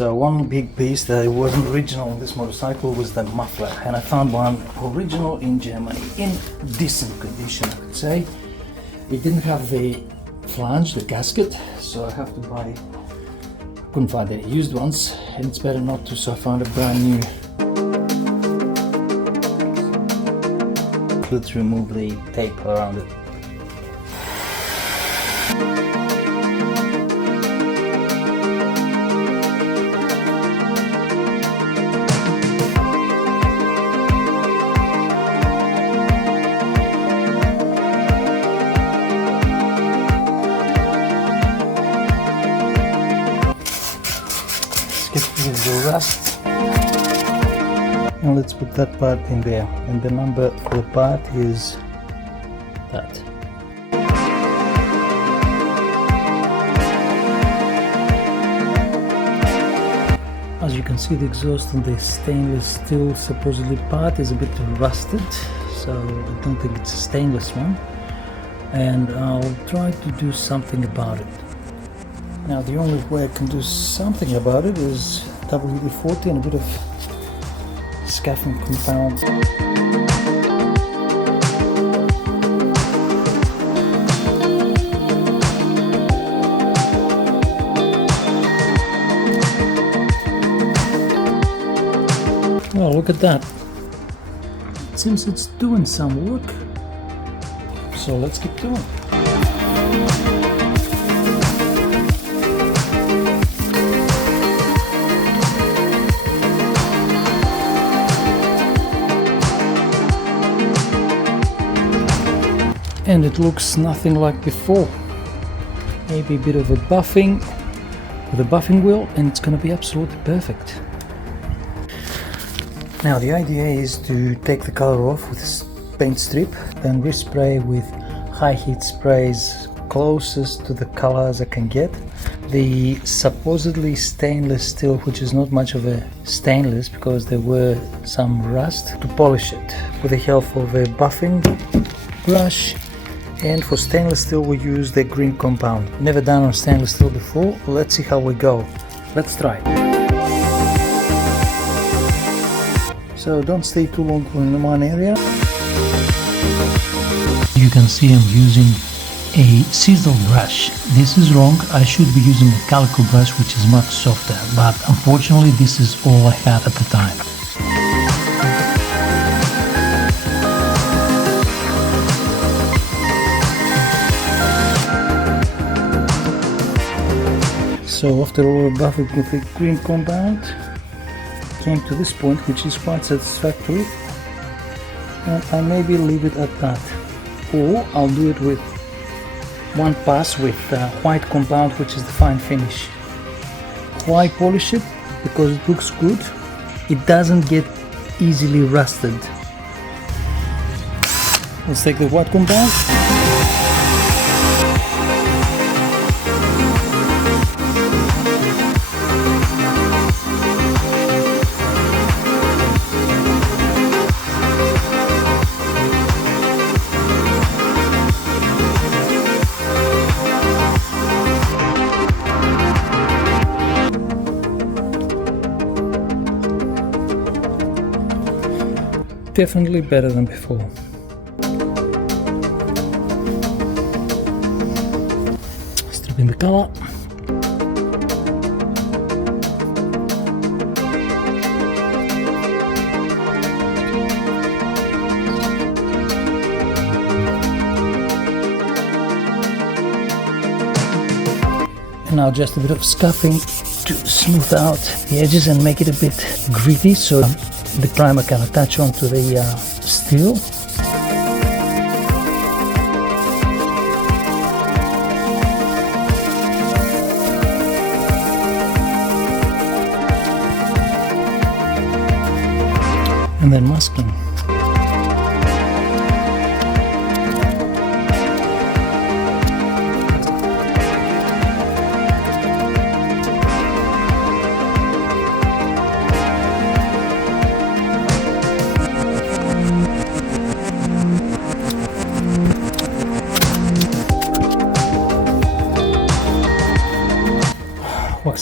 So one big piece that wasn't original on this motorcycle was the muffler, and I found one original in Germany in decent condition, I could say. It didn't have the flange, the gasket, so I have to buy. Couldn't find any used ones, and it's better not to, so I found a brand new. Let's remove the tape around it. Let's get rid of the rust. And let's put that part in there, and the number for the part is that. As you can see, the exhaust on the stainless steel supposedly part is a bit rusted, so I don't think it's a stainless one, and I'll try to do something about it. Now the only way I can do something about it is WD-40 and a bit of scaffing compound. Well, look at that. It seems it's doing some work. So let's keep going. And it looks nothing like before. Maybe a bit of a buffing with a buffing wheel, and it's going to be absolutely perfect. Now the idea is to take the color off with a paint strip, then respray with high heat sprays closest to the color as I can get. The supposedly stainless steel, which is not much of a stainless because there were some rust, to polish it with the help of a buffing brush. And for stainless steel we use the green compound. Never done on stainless steel before. Let's see how we go. Let's try. So don't stay too long in one area. You can see I'm using a chisel brush. This is wrong. I should be using a calico brush, which is much softer, but unfortunately this is all I had at the time. So after all the buffing with the green compound, came to this point, which is quite satisfactory, and I maybe leave it at that, or I'll do it with one pass with white compound, which is the fine finish. Why polish it? Because it looks good. It doesn't get easily rusted. Let's take the white compound. Definitely better than before. Stripping the color. And now just a bit of scuffing to smooth out the edges and make it a bit gritty, so the primer can attach onto the steel. And then masking.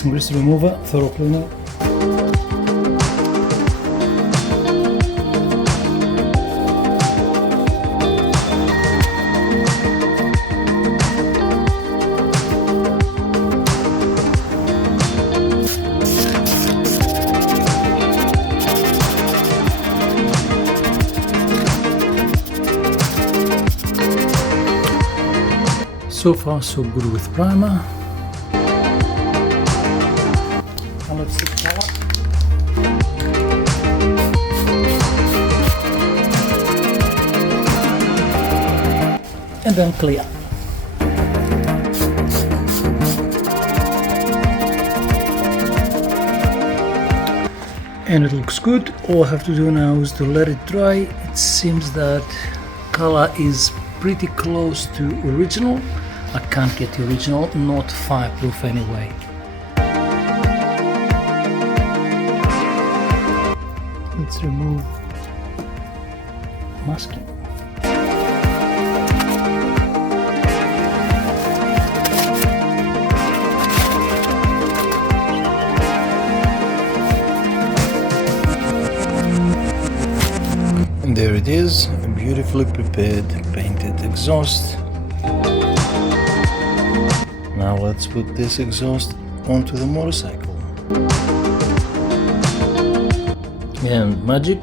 some grease remover, thorough cleaner. So far so good with primer. Now let's see color. And then clear. And it looks good. All I have to do now is to let it dry. It seems that color is pretty close to original. I can't get the original, not fireproof anyway. Let's remove masking. And there it is, a beautifully prepared painted exhaust. Now let's put this exhaust onto the motorcycle. And magic